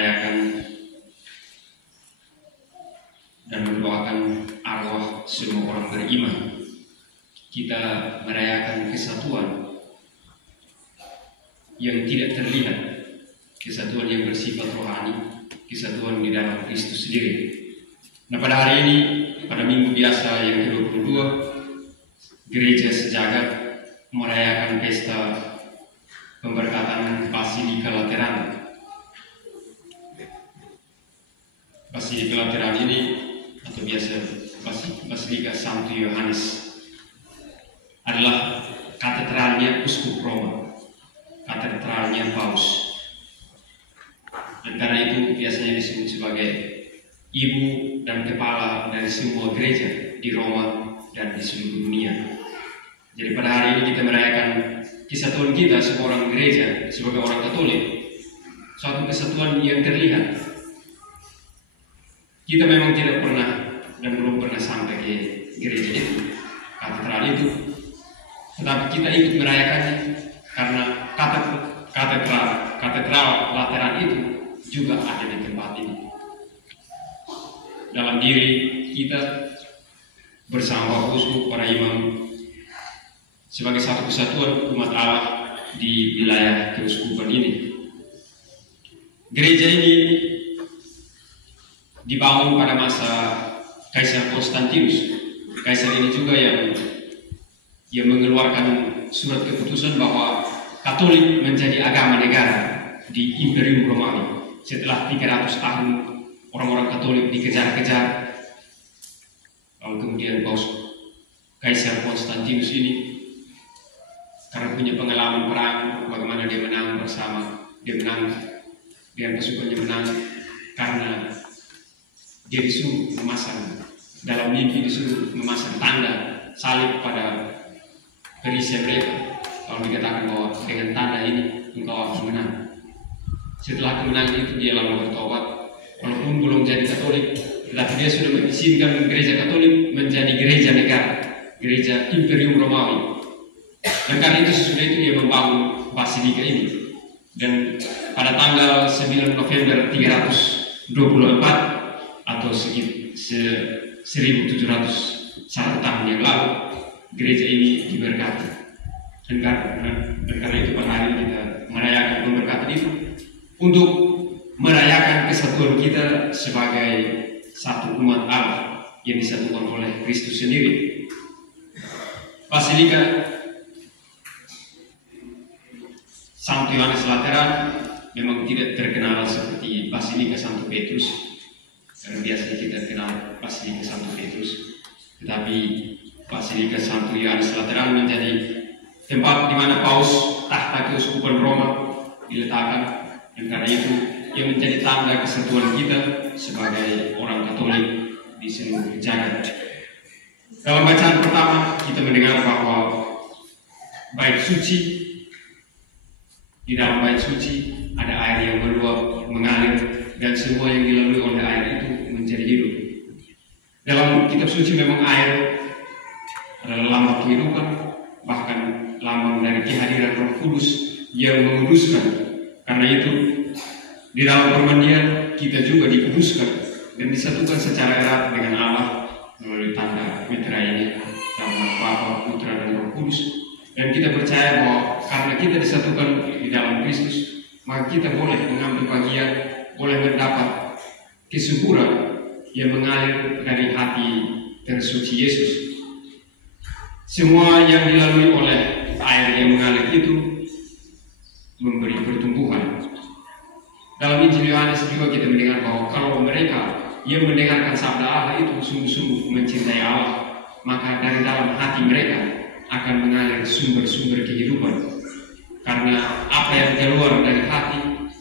merayakan dan mendoakan arwah semua orang beriman. Kita merayakan kesatuan yang tidak terlihat, kesatuan yang bersifat rohani, kesatuan di dalam Kristus sendiri. Nah, pada hari ini, pada minggu biasa yang ke-22, Gereja Sejagat merayakan pesta pemberkatan Basilika Lateran. Basilika Lateran ini atau biasa Basilika Santo Yohanes adalah katedralnya Uskup Roma, katedralnya Paus. Dan karena itu biasanya disebut sebagai ibu dan kepala dari semua gereja di Roma dan di seluruh dunia. Jadi pada hari ini kita merayakan kesatuan kita sebagai orang gereja, sebagai orang Katolik, suatu kesatuan yang terlihat. Kita memang tidak pernah dan belum pernah sampai ke gereja itu, katedral itu, tetapi kita ikut merayakannya karena katedral Lateran itu juga ada di tempat ini. Dalam diri kita bersama uskup, para imam, sebagai satu kesatuan umat Allah di wilayah keuskupan ini. Gereja ini dibangun pada masa Kaisar Konstantinus. Kaisar ini juga yang mengeluarkan surat keputusan bahwa Katolik menjadi agama negara di Imperium Romawi. Setelah 300 tahun orang-orang Katolik dikejar-kejar, lalu kemudian Kaisar Konstantinus ini karena punya pengalaman perang, bagaimana dia menang bersama, dia menang dengan pasukannya, menang karena dia disuruh memasang, dalam mimpi disuruh memasang tanda salib pada perisai mereka, lalu dikatakan bahwa dengan tanda ini engkau harus menang. Setelah kemenangan itu dia lalu bertobat, walaupun belum jadi Katolik, tetapi dia sudah mengizinkan gereja Katolik menjadi gereja negara, gereja Imperium Romawi. Dan karena itu sesudah itu dia membangun Basilika ini. Dan pada tanggal 9 November 324 atau sekitar 1701 tahun yang lalu, gereja ini diberkati. Dan karena itu pada hari ini kita merayakan pemberkatan itu untuk merayakan kesatuan kita sebagai satu umat Allah yang disatukan oleh Kristus sendiri. Basilika Santo Yohanes Lateran memang tidak terkenal seperti Basilika Santo Petrus, karena biasanya kita kenal Basilika Santo Petrus, tetapi Basilika Santo Yohanes Lateran menjadi tempat di mana Paus tahta keuskupan Roma diletakkan, dan karena itu yang menjadi tanda kesatuan kita sebagai orang Katolik di seluruh jagat. Dalam bacaan pertama kita mendengar bahwa bait suci, di dalam bait suci ada air yang meluap, mengalir, dan semua yang dilalui oleh air itu menjadi hidup. Dalam kitab suci memang air adalah lambang kehidupan, bahkan lambang dari kehadiran Roh Kudus yang menguduskan. Karena itu di dalam permandian kita juga dikuduskan dan disatukan secara erat dengan Allah melalui tanda mitra ini, nama Bapa, Putra, dan Roh Kudus. Dan kita percaya bahwa karena kita disatukan di dalam Kristus, maka kita boleh mengambil bagian, boleh mendapat kesuburan yang mengalir dari hati tersuci Yesus. Semua yang dilalui oleh air yang mengalir itu memberi pertumbuhan. Dalam Injil Yohanes juga kita mendengar bahwa kalau mereka yang mendengarkan sabda Allah itu sungguh-sungguh mencintai Allah, maka dari dalam hati mereka akan mengalir sumber-sumber kehidupan. Karena apa yang keluar dari hati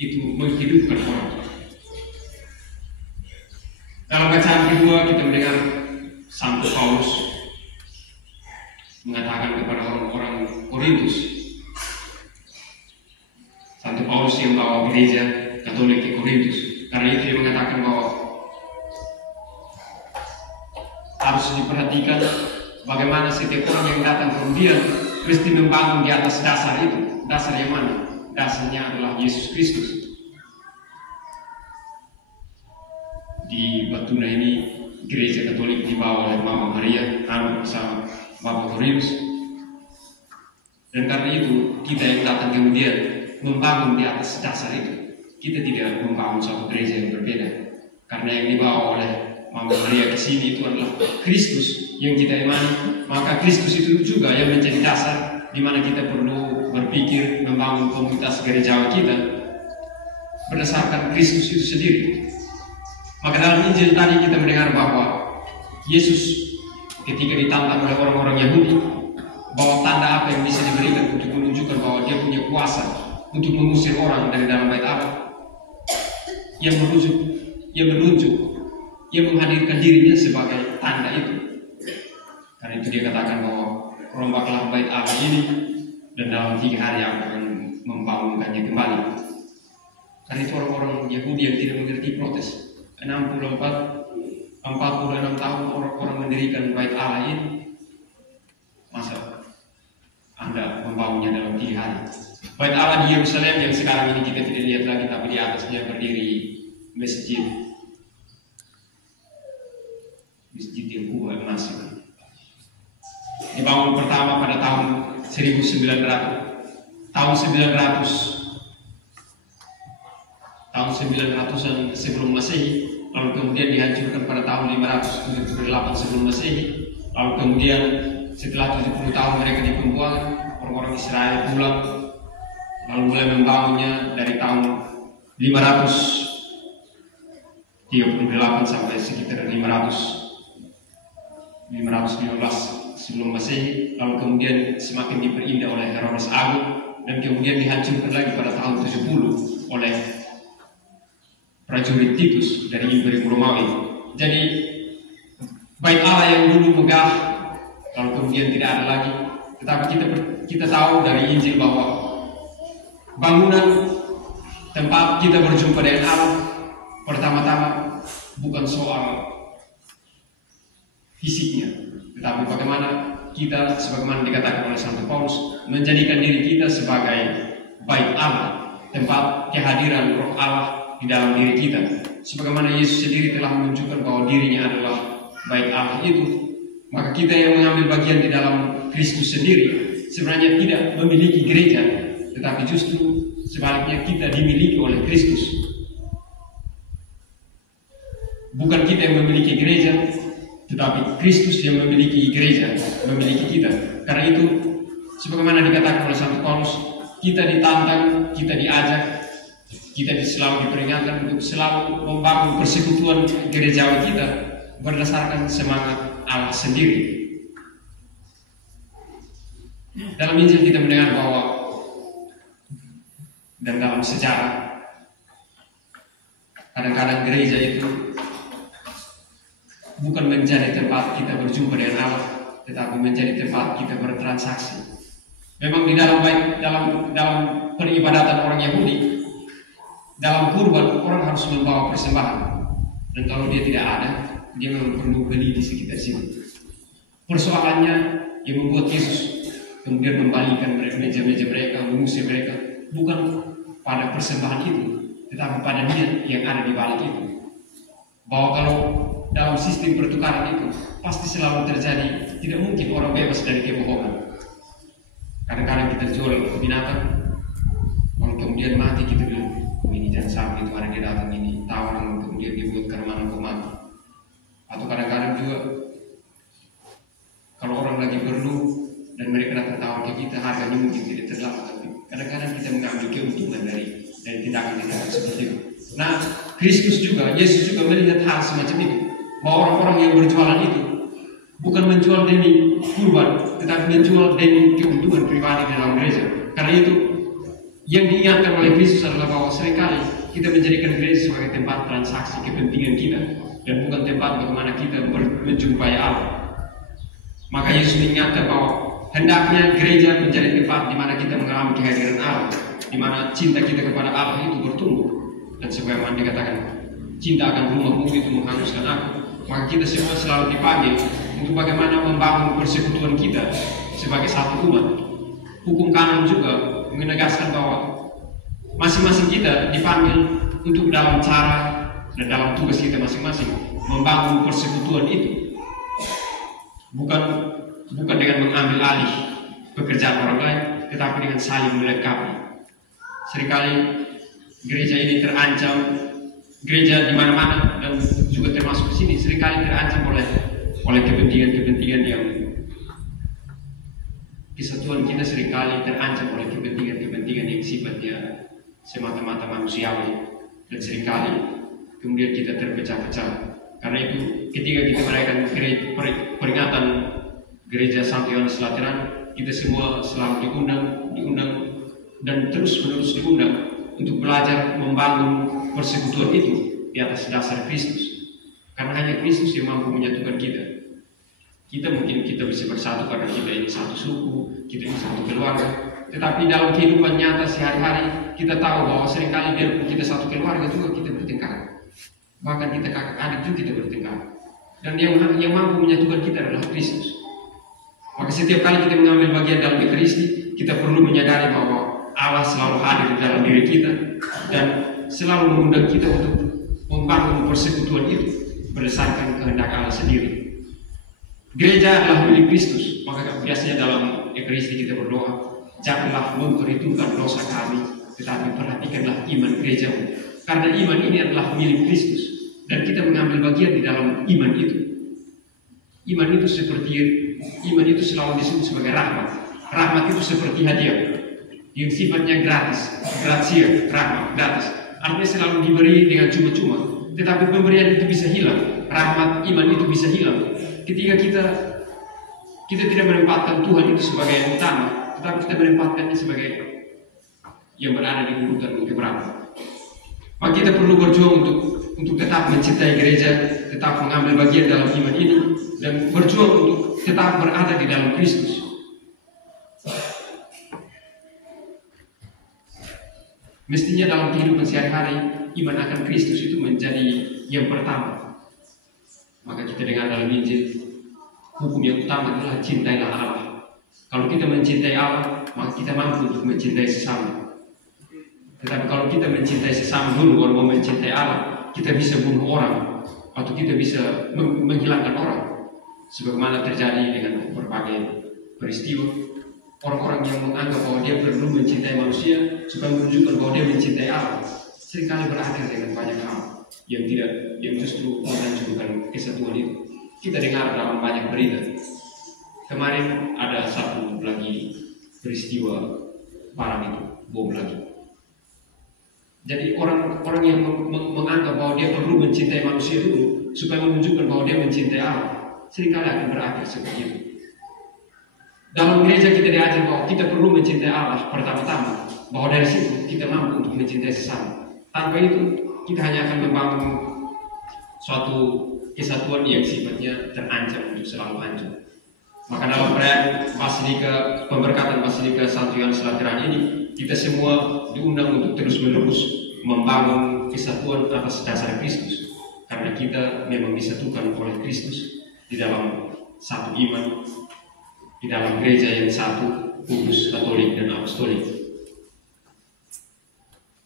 itu menghidupkan orang. Dalam bacaan kedua kita mendengar Santo Paulus mengatakan kepada orang-orang Korintus, Santo Paulus yang bawa gereja Katolik di Korintus. Karena itu dia mengatakan bahwa harus diperhatikan bagaimana setiap orang yang datang kemudian mesti membangun di atas dasar itu. Dasar yang mana? Dasarnya adalah Yesus Kristus. di Batuna ini gereja Katolik dibawa oleh Mama Maria bersama Bapak Torius. Dan karena itu kita yang datang kemudian membangun di atas dasar itu. Kita tidak membangun suatu gereja yang berbeda. Karena yang dibawa oleh Mama Maria ke sini itu adalah Kristus yang kita imani. Maka Kristus itu juga yang menjadi dasar di mana kita perlu berpikir membangun komunitas gereja kita berdasarkan Kristus itu sendiri. Maka dalam Injil tadi kita mendengar bahwa Yesus ketika ditantang oleh orang-orang Yahudi, bahwa tanda apa yang bisa diberikan untuk menunjukkan bahwa dia punya kuasa untuk mengusir orang dari dalam bait Allah, yang menunjuk, yang menghadirkan dirinya sebagai tanda itu. Karena itu dia katakan bahwa rombaklah bait Allah ini dan dalam 3 hari aku akan membangunkannya kembali. Karena itu orang-orang Yahudi yang tidak mengerti protes. 46 tahun orang-orang mendirikan bait Allah ini, masa Anda membangunnya dalam 3 hari? Bait Allah di Yerusalem yang sekarang ini kita tidak lihat lagi, tapi di atasnya berdiri masjid yang kuat masih. Dibangun pertama pada tahun 900-an sebelum Masehi, lalu kemudian dihancurkan pada tahun 578 sebelum Masehi, lalu kemudian setelah 70 tahun mereka di pembuangan, orang-orang Israel pulang, lalu mulai membangunnya dari tahun 538 sampai sekitar 515 sebelum Masehi, lalu kemudian semakin diperindah oleh Herodes Agung, dan kemudian dihancurkan lagi pada tahun 70 oleh prajurit Titus dari Imperium Romawi. Jadi bait Allah yang dulu megah lalu kemudian tidak ada lagi. Tetapi kita tahu dari Injil bahwa bangunan tempat kita berjumpa dengan Allah pertama-tama bukan soal fisiknya, tetapi bagaimana kita, sebagaimana dikatakan oleh Santo Paulus, menjadikan diri kita sebagai bait Allah, tempat kehadiran Roh Allah di dalam diri kita. Sebagaimana Yesus sendiri telah menunjukkan bahwa dirinya adalah bait Allah itu, maka kita yang mengambil bagian di dalam Kristus sendiri sebenarnya tidak memiliki gereja, tetapi justru sebaliknya kita dimiliki oleh Kristus. Bukan kita yang memiliki gereja, tetapi Kristus yang memiliki gereja, memiliki kita. Karena itu, sebagaimana dikatakan oleh Santo Paulus, kita ditantang, kita diajak, kita selalu diperingatkan untuk selalu membangun persekutuan gerejawi kita berdasarkan semangat Allah sendiri. Dalam Injil kita mendengar bahwa, dan dalam sejarah, kadang-kadang gereja itu bukan menjadi tempat kita berjumpa dengan Allah, tetapi menjadi tempat kita bertransaksi. Memang di dalam peribadatan orang Yahudi, dalam kurban orang harus membawa persembahan, dan kalau dia tidak ada, dia memang perlu beli di sekitar sini. Persoalannya yang membuat Yesus kemudian membalikan meja-meja mereka, mengusir mereka, bukan pada persembahan itu, tetapi pada niat yang ada di balik itu. Bahwa kalau dalam sistem pertukaran itu pasti selalu terjadi, tidak mungkin orang bebas dari kebohongan. Kadang-kadang kita jual binatang, kalau kemudian mati kita bilang, ini jangan sampai itu hari dia datang ini tawaran, kemudian dibuat karena mana kau mati. Atau kadang-kadang juga kalau orang lagi perlu dan mereka datang tawar ke kita, harganya mungkin tidak terlalu, tapi kadang-kadang kita mengambil keuntungan dari tindakan-tindakan seperti itu. Nah, Kristus juga, Yesus juga melihat hal semacam itu, bahwa orang-orang yang berjualan itu bukan menjual demi kurban, tetapi menjual demi keuntungan pribadi dalam gereja. Karena itu yang diingatkan oleh Kristus adalah bahwa seringkali kita menjadikan gereja sebagai tempat transaksi kepentingan kita, dan bukan tempat bagaimana kita menjumpai Allah. Maka Yesus mengingatkan bahwa hendaknya gereja menjadi tempat di mana kita mengalami kehadiran Allah, di mana cinta kita kepada Allah itu bertumbuh. Dan sebagaimana dikatakan, cinta akan rumahmu itu menghanguskan aku. Maka kita semua selalu dipanggil untuk bagaimana membangun persekutuan kita sebagai satu umat. Hukum kanon juga menegaskan bahwa masing-masing kita dipanggil untuk dalam cara dan dalam tugas kita masing-masing membangun persekutuan itu, bukan dengan mengambil alih pekerjaan orang lain, tetapi dengan saling melengkapi. Seringkali gereja ini terancam, gereja di mana-mana dan juga termasuk di sini seringkali terancam oleh kepentingan-kepentingan yang kesatuan kita seringkali terancam oleh kepentingan-kepentingan yang sifatnya semata-mata manusiawi, dan seringkali kemudian kita terpecah-pecah. Karena itu ketika kita merayakan peringatan Gereja Santo Yohanes Lateran, kita semua selalu diundang dan terus-menerus diundang untuk belajar membangun persekutuan itu di atas dasar Kristus. Karena hanya Kristus yang mampu menyatukan kita. Mungkin kita bisa bersatu karena kita ini satu suku, kita ini satu keluarga. Tetapi dalam kehidupan nyata sehari-hari, kita tahu bahwa seringkali biarpun kita satu keluarga juga kita bertengkar. Bahkan kita kakak adik juga kita bertengkar. Dan yang mampu menyatukan kita adalah Kristus. Maka setiap kali kita mengambil bagian dalam Ekaristi, kita perlu menyadari bahwa Allah selalu hadir di dalam diri kita dan selalu mengundang kita untuk membangun persekutuan itu berdasarkan kehendak Allah sendiri. Gereja adalah milik Kristus, maka biasanya dalam Ekaristi kita berdoa, janganlah memperhitungkan dosa kami, tetapi perhatikanlah iman gerejamu. Karena iman ini adalah milik Kristus dan kita mengambil bagian di dalam iman itu. Iman itu selalu disebut sebagai rahmat. Rahmat itu seperti hadiah yang sifatnya gratis, gratia, rahmat, gratis. Artinya selalu diberi dengan cuma-cuma. Tetapi pemberian itu bisa hilang. Rahmat iman itu bisa hilang ketika kita tidak menempatkan Tuhan itu sebagai yang utama, tetapi kita menempatkannya sebagai yang berada di urutan keberapa. Maka kita perlu berjuang untuk tetap mencintai gereja, tetap mengambil bagian dalam iman ini, dan berjuang untuk tetap berada di dalam Kristus. Mestinya dalam kehidupan sehari-hari, iman akan Kristus itu menjadi yang pertama. Maka kita dengar dalam Injil, hukum yang utama adalah cintailah Allah. Kalau kita mencintai Allah, maka kita mampu untuk mencintai sesama. Tetapi kalau kita mencintai sesama dulu, kalau mau mencintai Allah, kita bisa bunuh orang, atau kita bisa menghilangkan orang. Sebagaimana terjadi dengan berbagai peristiwa, orang-orang yang menganggap bahwa dia perlu mencintai manusia supaya menunjukkan bahwa dia mencintai Allah, seringkali berakhir dengan banyak hal yang justru menghancurkan kesatuan itu. Kita dengar dalam banyak berita. Kemarin ada satu lagi peristiwa parah itu, bom lagi. Jadi orang yang menganggap bahwa dia perlu mencintai manusia dulu supaya menunjukkan bahwa dia mencintai Allah, seringkali akan berakhir seperti itu. Dalam gereja kita diajar bahwa kita perlu mencintai Allah pertama-tama, bahwa dari situ kita mampu untuk mencintai sesama. Tanpa itu kita hanya akan membangun suatu kesatuan yang sifatnya terancam untuk selalu hancur. Maka dalam perayaan pemberkatan Basilika Santo Yohanes Lateran ini, kita semua diundang untuk terus-menerus membangun kesatuan atas dasar Kristus. Karena kita memang disatukan oleh Kristus di dalam satu iman, di dalam gereja yang satu, kudus, katolik, dan apostolik.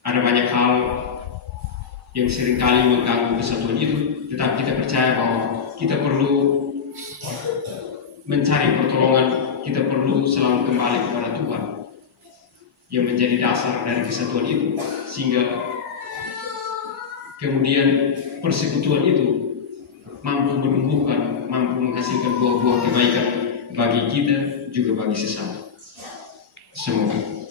Ada banyak hal yang seringkali mengganggu kesatuan itu, tetapi kita percaya bahwa kita perlu mencari pertolongan, kita perlu selalu kembali kepada Tuhan yang menjadi dasar dari kesatuan itu, sehingga kemudian persekutuan itu mampu menumbuhkan, mampu menghasilkan buah-buah kebaikan bagi kita juga bagi sesama. Semoga